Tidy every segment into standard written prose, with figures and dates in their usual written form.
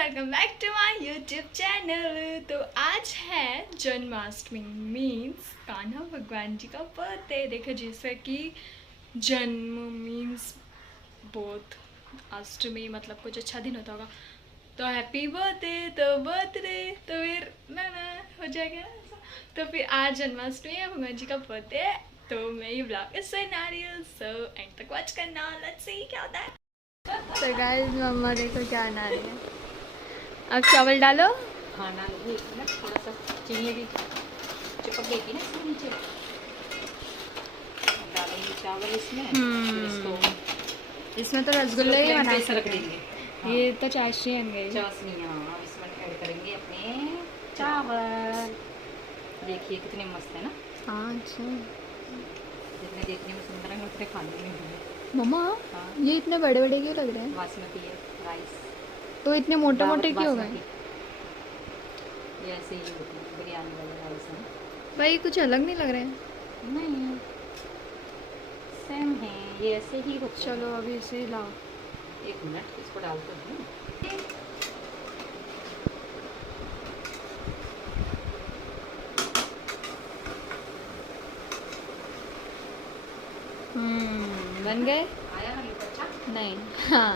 Welcome back to my YouTube channel. तो आज है जन्माष्टमी मीन्स कान्हा भगवान जी का बर्थडे। देखो जैसे कि जन्म मीन्स बोथ अष्टमी मतलब कुछ अच्छा दिन होता होगा, तो हैप्पी बर्थडे तो बर्थडे तो फिर ना हो जाएगा ऐसा। तो फिर आज जन्माष्टमी है, भगवान जी का बर्थडे है, तो मैं ये ब्लॉग इस नारियल सो एंड तक वॉच करना। लेट्स सी क्या होता है। तो गाइस मम्मा देखो क्या बना रही है। अब चावल डालो। हाँ डाल ना, थोड़ा सा चीनी भी चिपक गई थी ना इसमें नीचे। डालेंगे चावल इसमें। फिर इसको इसमें तो रसगुल्ले ही बना रख देंगे। हाँ। ये तो चाशनी बन गई। चाशनी, हाँ इसमें ऐड करेंगे अपने चावल। देखिए कितने मस्त है ना। हाँ अच्छा। जितने देखने में सुंदर है उतने खाने में भी। मम्मा हाँ ये इतने बड़े बड़े क्यों लग रहे हैं? बासमती है राइस। तो इतने मोटे मोटे क्यों हो गए? ये ऐसे ही होती है बिरयानी वाले राइस है। भाई कुछ अलग नहीं लग रहे हैं। नहीं सेम है, ये ऐसे ही होता है। चलो अभी इसे लाओ। एक मिनट इसको डालते हैं। बन गए? आया ना लुक अच्छा? नहीं हाँ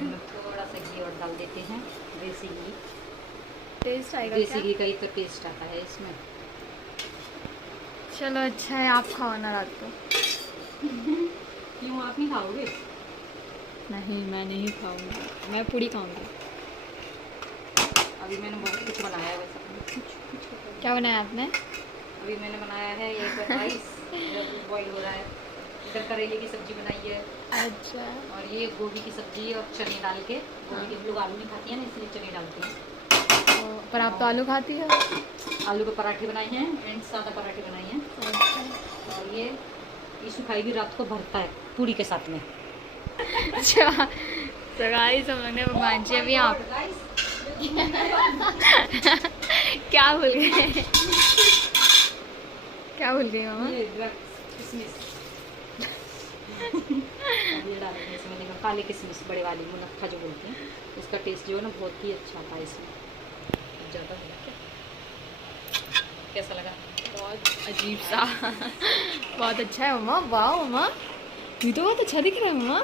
थोड़ा सा घी और डाल देते हैं, देसी घी। टेस्ट आएगा देसी घी का ही तो टेस्ट आता है इसमें। चलो अच्छा है, आप खाओ ना रात को। क्यों आप नहीं खाओगे? नहीं मैं नहीं खाऊंगी, मैं पूरी खाऊंगी। अभी मैंने बहुत कुछ बनाया है वैसे। कुछ क्या बनाया आपने? अभी मैंने बनाया है एक राइस बॉईल हो रहा है, इधर करेले की सब्जी बनाई है। अच्छा। और ये गोभी की सब्जी और चने डाल के, गोभी के लोग आलू नहीं खाती है ना इसलिए चने डालते हैं। पर आप तो आलू खाती हो। आलू के पराठे बनाए हैं एंड सादा पराठे बनाए हैं। अच्छा। और ये ईशु खाई भी रात को भरता है पूरी के साथ में। अच्छा तो गाइस हम लोग ने भगवान जी अभी आप क्या भूल गए? क्या भूल गई मामा? ये किशमिश ये डालेंगे इसमें। देखो काली किशमिश बड़े वाली मुनक्का जो बोलते हैं, उसका टेस्ट जो है ना बहुत ही अच्छा आता है इसमें। ज़्यादा कैसा लगा? बहुत अजीब सा बहुत अच्छा है मम्मा। वाह मम्मा ये तो बहुत अच्छा दिख रहा है मम्मा।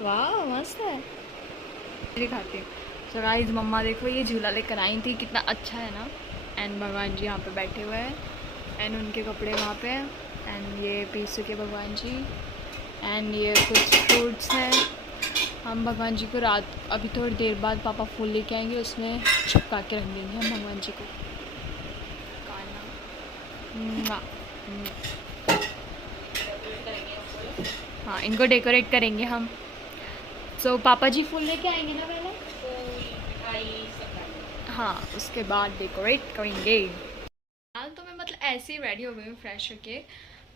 वाह मस्त है। दिखाती हूँ। तो गाइस मम्मा देखो ये झूला लेकर आई थी, कितना अच्छा है ना। एंड भगवान जी यहाँ पे बैठे हुए हैं एंड उनके कपड़े वहाँ पे हैं एंड ये पीसू के भगवान जी एंड ये कुछ फ्रूट्स हैं। हम भगवान जी को रात अभी थोड़ी देर बाद पापा फूल लेके आएंगे, उसमें चिपका के रख देंगे हम भगवान जी को। हाँ इनको डेकोरेट करेंगे हम। सो पापा जी फूल लेके आएंगे ना पहले, हाँ उसके बाद डेकोरेट करेंगे। हाल तो मैं मतलब ऐसे ही रेडी हो गई हूँ फ्रेश होके।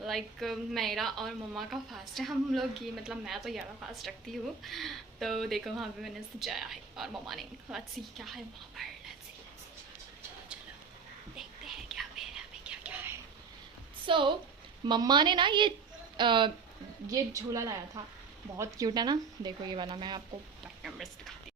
लाइक मेरा और मम्मा का फास्ट है, हम लोग ये मतलब मैं तो 11 फास्ट रखती हूँ। तो देखो वहाँ पे मैंने सजाया है और मम्मा ने। लेट्स सी क्या है वहाँ पर। लेट्स सी चलो देखते हैं क्या मेरे अभी क्या क्या है। सो मम्मा ने ना ये झूला लाया था, बहुत क्यूट है ना। देखो ये वाला मैं आपको बैक कैमरे से दिखाती हूँ।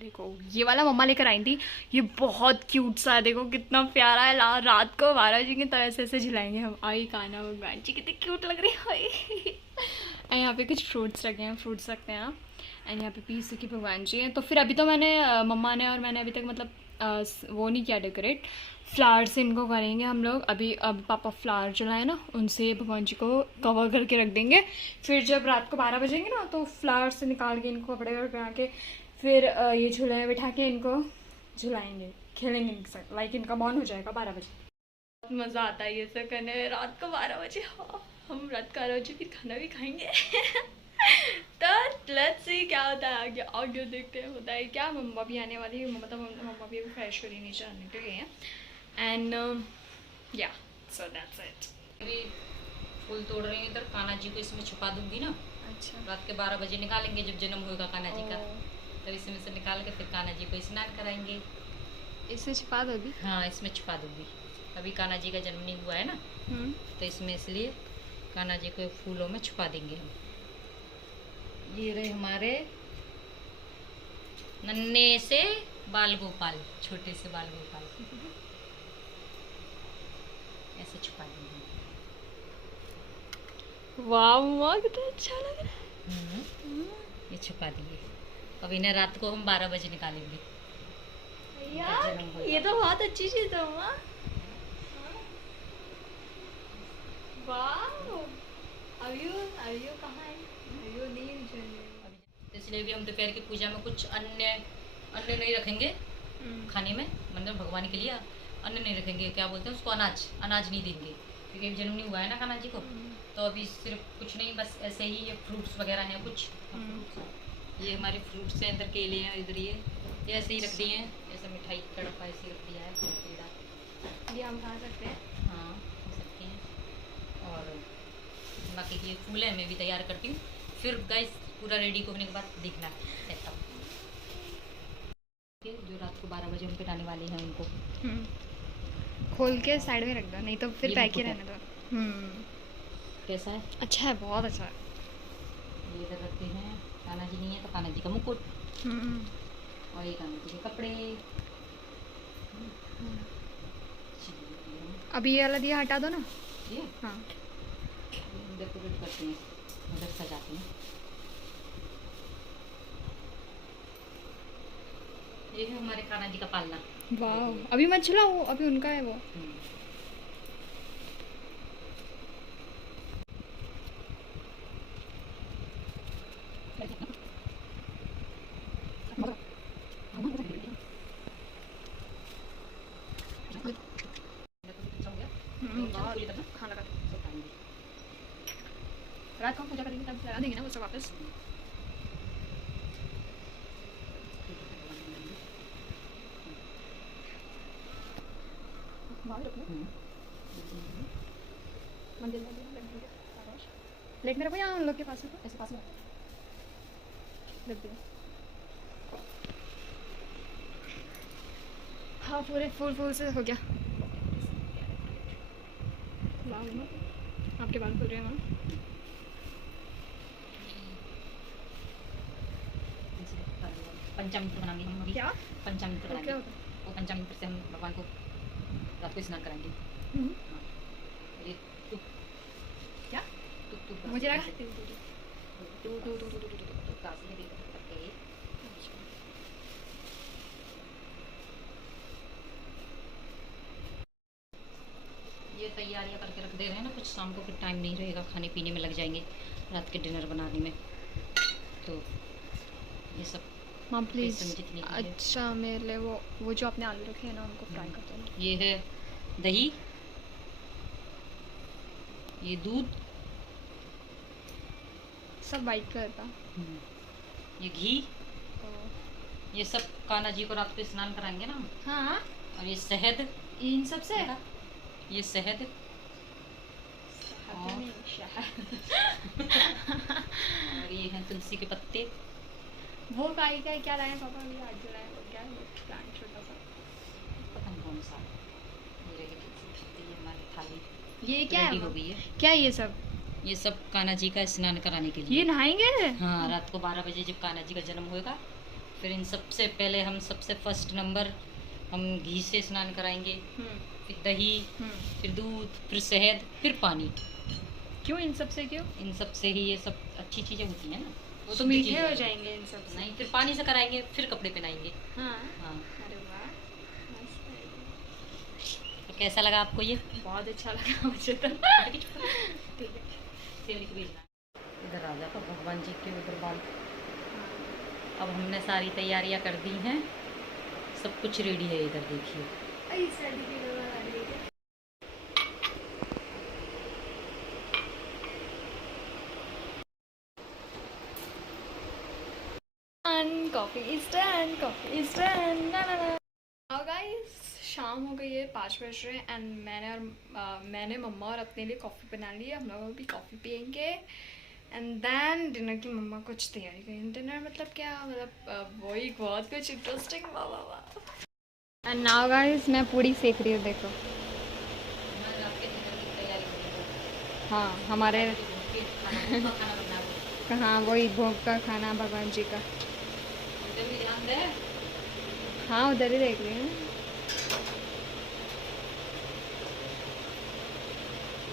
देखो ये वाला मम्मा लेकर आई थी, ये बहुत क्यूट सा है। देखो कितना प्यारा है। रात को 12 बजेंगे तो ऐसे ऐसे झुलाएंगे हम। आई कान्हा भगवान जी कितनी क्यूट लग रही है। एंड यहाँ पे कुछ फ्रूट्स रखे हैं, फ्रूट्स रखते हैं ना। एंड यहाँ पे पीसू की भगवान जी हैं। तो फिर अभी तो मैंने मम्मा ने और मैंने अभी तक मतलब वो नहीं किया डेकोरेट। फ्लावर से इनको करेंगे हम लोग। अभी अब पापा फ्लावर जलाए ना, उनसे भगवान जी को कवर करके रख देंगे। फिर जब रात को 12 बजेंगे ना तो फ्लावर से निकाल के इनको कपड़े बना के फिर ये झूले में बिठा के इनको झुलाएंगे, खेलेंगे इनके साथ। लाइक इनका बॉन हो जाएगा 12 बजे। बहुत मज़ा आता है ये सब करने में रात को 12 बजे। हाँ हम रात को 12 बजे फिर खाना भी खाएंगे। तो लेट्स सी क्या होता है आगे। आगे देखते हैं होता है क्या। मम्मा भी आने वाली है, मतलब मम्मा भी फ्रेश हो रही नीचे आने के लिए हैं। एंड या सो दैट्स इट। अभी फूल तोड़ रही हूँ इधर, कान्हा जी को इसमें छुपा दूंगी ना। अच्छा रात के 12 बजे निकालेंगे जब जन्म होगा कान्हा जी का, तब इसमें से निकाल के फिर कान्हा जी को स्नान कराएंगे। इसमें छुपा दोगी? हाँ इसमें छुपा दूंगी। अभी कान्हा जी का जन्म नहीं हुआ है ना, तो इसमें इसलिए कान्हा जी को फूलों में छुपा देंगे हम। ये रहे हमारे नन्हे से बाल गोपाल, छोटे से बाल गोपाल ऐसे छुपा देंगे। वाह मम्मा कितना अच्छा लग रहा ये छुपा दिए। अब इन्हें रात को हम 12 बजे निकालेंगे। है यार, ये तो बहुत अच्छी चीज है मम्मा। वाह, अभी कहाँ है? अभी नहीं चल तो इसलिए भी हम दोपहर की पूजा में कुछ अन्य अन्य नहीं रखेंगे खाने में, मतलब भगवान के लिए अन्न नहीं रखेंगे। क्या बोलते हैं उसको, अनाज नहीं देंगे, क्योंकि अभी जन्म नहीं हुआ है ना कान्हा जी को। तो अभी सिर्फ कुछ नहीं, बस ऐसे ही ये फ्रूट्स वगैरह हैं कुछ। ये हमारे फ्रूट्स हैं, इधर केले हैं, इधर ये ऐसे ही रख दिए हैं। जैसे मिठाई का डब्बा ऐसे ही रख दिया है, पेड़ा ये हम खा सकते हैं। हाँ हो सकते हैं। और बाकी के फूल है मैं भी तैयार करती हूँ, फिर गाइस पूरा रेडी होने के बाद देखना सेटअप। जो रात को 12 बजे हम पिटाने वाले हैं उनको खोल के साइड में रख दो, नहीं तो फिर ये पैक ही देखो रहने दो। कैसा है। अच्छा है, बहुत अच्छा है। ये इधर रखते हैं, कान्हा जी नहीं है तो कान्हा जी का मुकुट, और ये कान्हा जी के कपड़े। अभी ये वाला दिया हटा दो ना। ये हाँ, डेकोरेट करते हैं, उधर सजाते हैं। ये है हमारे कान्हा जी का पालना। वाह, अभी मत चलाओ, अभी उनका है वो। खाना रात को हम पूजा करेंगे तब लगा देंगे ना वो सब वापस। लेट मेरे को यहाँ उन लोग के पास है, ऐसे पास में रख दिया। हाँ, पूरे फूल से हो गया। आपके बाल खुल रहे हैं वहाँ। पंचामृत बनाएंगे हम अभी। क्या पंचामृत बनाएंगे। क्या होता वो पंचामृत से हम भगवान को रात को स्नान कराएंगे। है? हाँ। ये तुप क्या तुप मुझे लगा ये तैयारियां करके रख दे रहे हैं ना, कुछ शाम को फिर टाइम नहीं रहेगा, खाने पीने में लग जाएंगे, रात के डिनर बनाने में। तो ये सब माम प्लीज़। जितनी अच्छा, मेरे लिए वो जो आपने आलू रखे हैं ना उनको फ्राई कर देना। ये है दही, ये दूध, सब वाइट कलर का। ये घी, ये सब कान्हा जी को रात को स्नान कराएंगे ना। हाँ, और ये शहद, इन सब से ये शहद और ये हैं तुलसी के पत्ते। वो काई का क्या लाए पापा अभी आज जो लाए वो क्या है, वो प्लांट छोटा सा, पता नहीं कौन सा। ये रहे तुलसी के पत्ते, ये हमारी थाली ये क्या रेडी है? हो गई है। क्या है ये सब? ये सब कान्हा जी का स्नान कराने के लिए। ये नहाएंगे? हाँ, रात को 12 बजे जब कान्हा जी का जन्म होगा, फिर इन सबसे पहले हम सबसे फर्स्ट नंबर हम घी से स्नान कराएंगे, फिर दही, फिर दूध, फिर शहद, फिर पानी। क्यों इन सब से? क्यों? इन सब से ही ये सब अच्छी चीज़ें होती हैं ना, वो तो मीठे हो जाएंगे इन सब से। नहीं, फिर पानी से कराएंगे, फिर कपड़े पहनाएंगे। हाँ। हाँ। अरे वाह, तो कैसा लगा आपको ये? बहुत अच्छा लगा मुझे तो। ठीक है, सेवरी को भेजना। इधर आ जाता भगवान जी के उधर बाल। अब हमने सारी तैयारियां कर दी हैं, सब कुछ रेडी है। इधर देखिए, coffee is done, coffee is done, ना ना ना। नाउ गाइस, शाम हो गई है, 5 बज रहे हैं एंड मैंने मम्मा और अपने लिए कॉफ़ी बना ली है। हम लोग भी कॉफ़ी पियेंगे एंड देन डिनर की मम्मा कुछ तैयारी करेंगे। डिनर मतलब क्या, मतलब वही बहुत कुछ इंटरेस्टिंग। वाह वाह वाह। एंड नाउ गाइस, मैं पूरी सेक रही हूँ, देखो। हाँ, हमारे हाँ, वही भोग का खाना भगवान जी का। इधर भी ध्यान दे। हाँ उधर ही देख रही हूँ।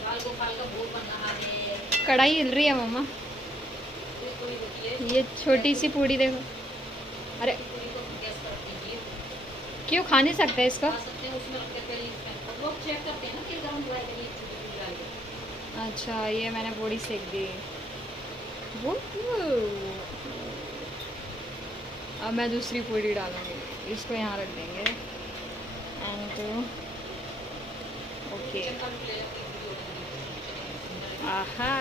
दाल गोपाल का भोग बन रहा है। कढ़ाई हिल रही है मम्मा। ये थोड़ी होती है। ये छोटी सी पूड़ी देखो। अरे पूरी को गैस पर रख दीजिए। क्यों खा नहीं सकते इसको? खा सकते हैं, उसमें रख के पहले अब लोग चेक करते हैं ना कि गर्म हुआ है कि नहीं, छोटी पूरी डाल के। अच्छा ये मैंने पूड़ी सेक दी। वो अब मैं दूसरी पूड़ी डालूंगी, इसको यहाँ रख देंगे। And okay. चिकन का भी ले लेते हैं, पूरी हो जाएगी। आहा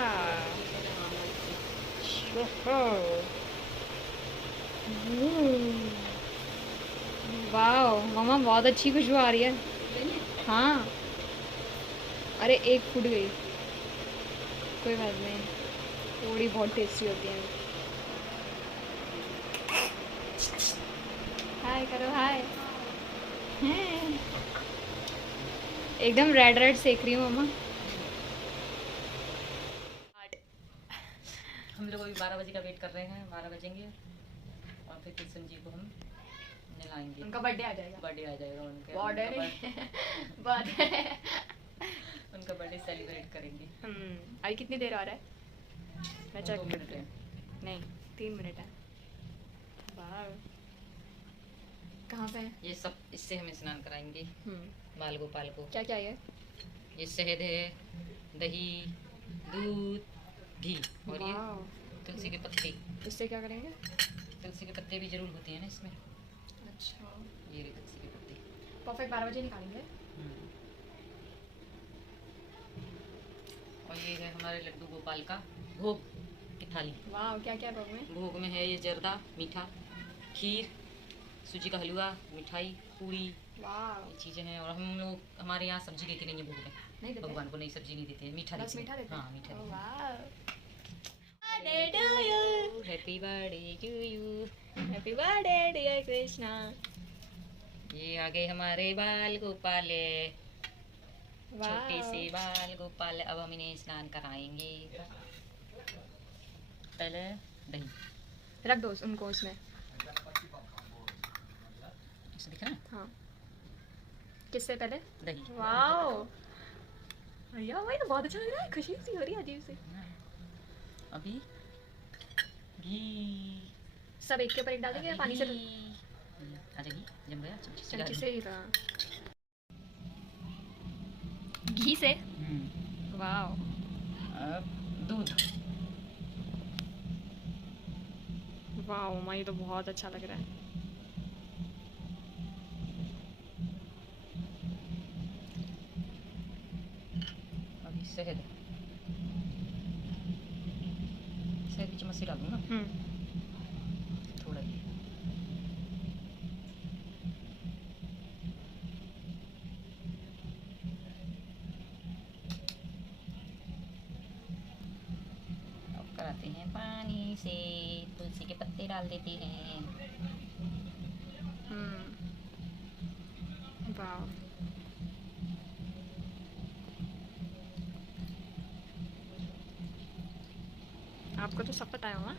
वाह मम्मा बहुत अच्छी खुशबू आ रही है। हाँ अरे एक फूट गई, कोई बात नहीं, पूड़ी बहुत टेस्टी होती है। हाय करो हाय। हैं। एकदम रेड रेड सेक रही हूँ मम्मा। हम लोग अभी 12 बजे का वेट कर रहे हैं, 12 बजेंगे और फिर कृष्ण जी को हम नहलाएंगे। उनका बर्थडे आ जाएगा। बर्थडे आ जाएगा उनका। बर्थडे उनका बर्थडे सेलिब्रेट करेंगे। अभी कितनी देर आ रहा है? मैं चेक 2 मिनट करती है। हूँ। नहीं 3 मिनट है। वाह कहाँ पे है? ये सब इससे हम स्नान कराएंगे बाल गोपाल को। क्या क्या है? ये शहद है, दही, दूध, घी और ये वाह, तुलसी के पत्ते। इससे क्या करेंगे? तुलसी के पत्ते भी जरूर होते हैं ना इसमें। अच्छा ये रहे तुलसी के पत्ते। परफेक्ट 12 बजे निकालेंगे। और ये है हमारे लड्डू गोपाल का भोग की थाली। वाह क्या क्या भोग में? भोग में है ये जर्दा मीठा, खीर, सूजी का हलवा, मिठाई, पूरी, वाह ये चीज़ें हैं। और हम लोग हमारे यहाँ सब्जी देते नहीं है भोग में, नहीं देते? भगवान को नहीं सब्जी नहीं देते हैं, मीठा बस देते हैं। मीठा देते हैं? हाँ मीठा देते हैं। वाह happy birthday to you. Happy birthday dear Krishna. ये आ गए हमारे बाल गोपाल, वाह छोटे से बाल गोपाल। अब हम इन्हें स्नान कराएंगे। पहले दही रख दो उनको उसमें। ऐसे दिख रहा है? हाँ किससे पहले? दही। वाओ भैया भाई तो बहुत अच्छा लग रहा है, खुशी सी हो रही है अजीब से। अभी घी सब एक के ऊपर एक डाल देंगे पानी से? आजा घी जम गया चमचे से चमची डाल। से ही था घी से। वाओ अब दूध। वाओ मम्मा ये तो बहुत अच्छा लग रहा है। अभी शहद, शहद भी चम्मच से डालूँ ना थोड़ा ही। अब कराते हैं पानी से, तुलसी के पत्ते डाल देते हैं। वाओ आपको तो सब पता है मामा।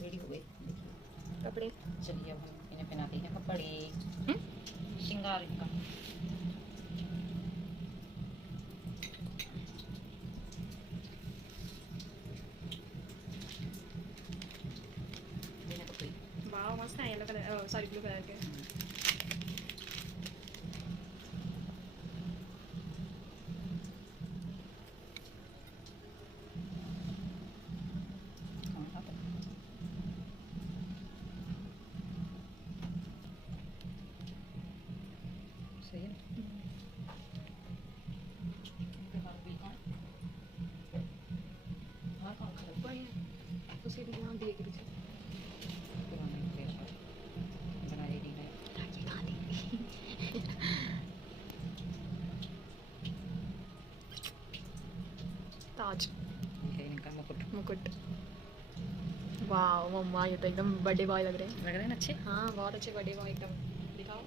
रेडी हो गए कपड़े चलिए अब हम इन्हें पहनाते हैं कपड़े, श्रृंगार इनका। ये है कपड़े। वाओ मस्त है yellow colour sorry blue colour के। सही है। उसी वहाँ दिए के पीछे बना रेडी है। ताज ये है इनका मुकुट। मुकुट। वाओ मम्मा ये तो एकदम बर्थडे बॉय लग रहे हैं। लग रहे हैं ना अच्छे? हाँ बहुत अच्छे बर्थडे बॉय एकदम। दिखाओ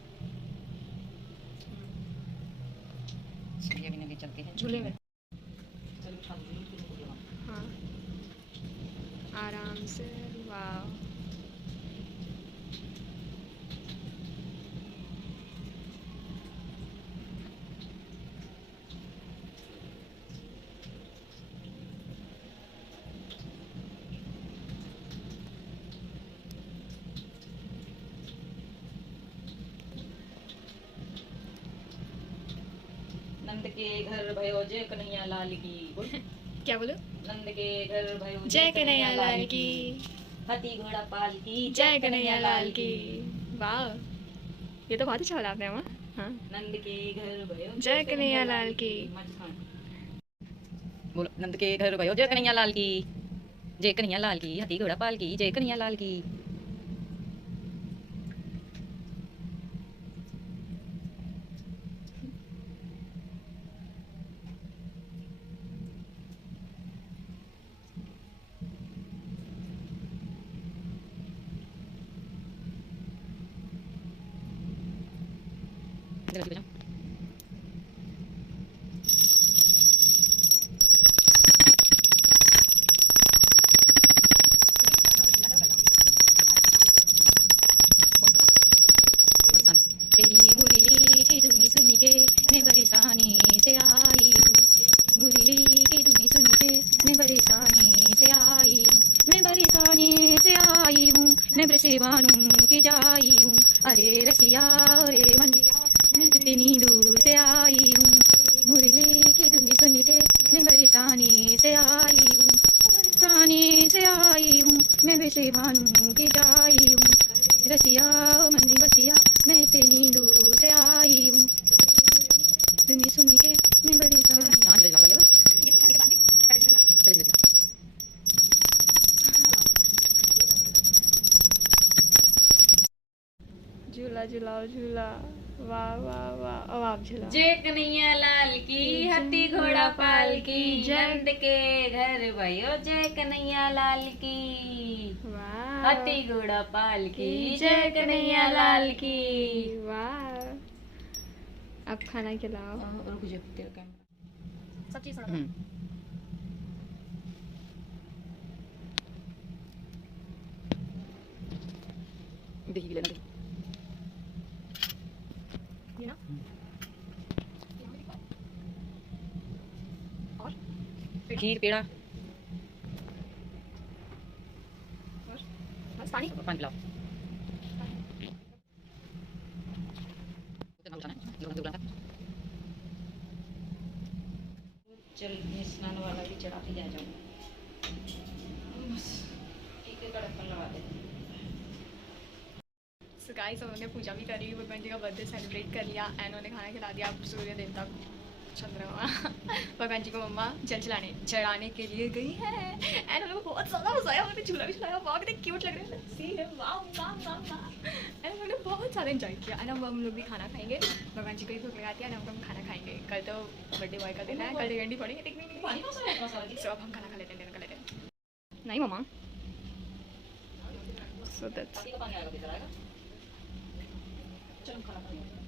ये भी नहीं ले चलते हैं झूले में। चलो उठा लो, झूले को ले आओ। हाँ आराम से। वाह नंद के घर भयो जय कन्हैया लाल की। बोल। क्या बोलो? नंद के घर भयो जय कन्हैया लाल की, हाथी घोड़ा पाल की जय कन्हैया लाल की। वाह ये तो बहुत अच्छा बोला आपने अम्मा। हाँ नंद के घर भयो जय कन्हैया लाल की। बोलो नंद के घर भयो जय कन्हैया लाल की, जय कन्हैया लाल की, हाथी घोड़ा पाल की, जय कन्हैया लाल की। इधर देखो बजाओ। तेरी मुरली की धुनी सुन के मैं परेशानी से आई हूँ, मुरली की धुनी सुन के मैं परेशानी से आई हूँ, मैं परेशानी से आई हूँ, मैं ब्रसेवानू की जाई हूँ। अरे रसिया अरे मंदिया मैं कितनी दूर से आई हूँ, मुरली की धुनी सुन के मैं परेशानी से आई हूँ, परेशानी से आई हूँ, मैं ब्रसेवानू की जाई हूँ। रसिया मंदी बसिया मैं इतनी दूर से आई हूँ, धुनी सुन के मैं परेशान। झूला झूलाओ झूला। वाह वाह वाह अब आप झूला। जय कन्हैया लाल की, हाथी घोड़ा पाल की, नंद के घर भयो जय कन्हैया लाल की, वाह हाथी घोड़ा पाल की, जय कन्हैया लाल की। वाह अब खाना खिलाओ। रुक जा तेरा कैमरा। सब चीज देखी भी लेना ये ना और खीर पेड़ा बस पानी। पानी पिलाओ। चल स्नान वाला भी चढ़ा के आ जाऊंगा। ठीक है तड़का लगा दे। सो गाइस हम लोगों ने पूजा भी करी, भगवान जी का बर्थडे सेलिब्रेट कर लिया एंड उन्होंने खाना खिला दिया। अब सूर्य देवता चंद्रमा भगवान जी को मम्मा जल चढ़ाने के लिए गई है एंड हम लोग को बहुत ज़्यादा मजा आया। उन्होंने झूला भी चलाया, वाह कितने क्यूट लग रहे हैं। सी है वाह वाह वाह वाह एंड हम लोग बहुत ज़्यादा एंजॉय किया एंड अब हम लोग भी खाना खाएंगे। भगवान जी को ही भूख लगाती है एंड हम खाना खाएंगे। कल तो बर्थडे बॉय का दिन है, कल डंडी पड़ेगी देखने के लिए। सो अब हम खाना खा लेते हैं, डिनर कर लेते हैं। नहीं मम्मा सो दैट्स चलो खाना खा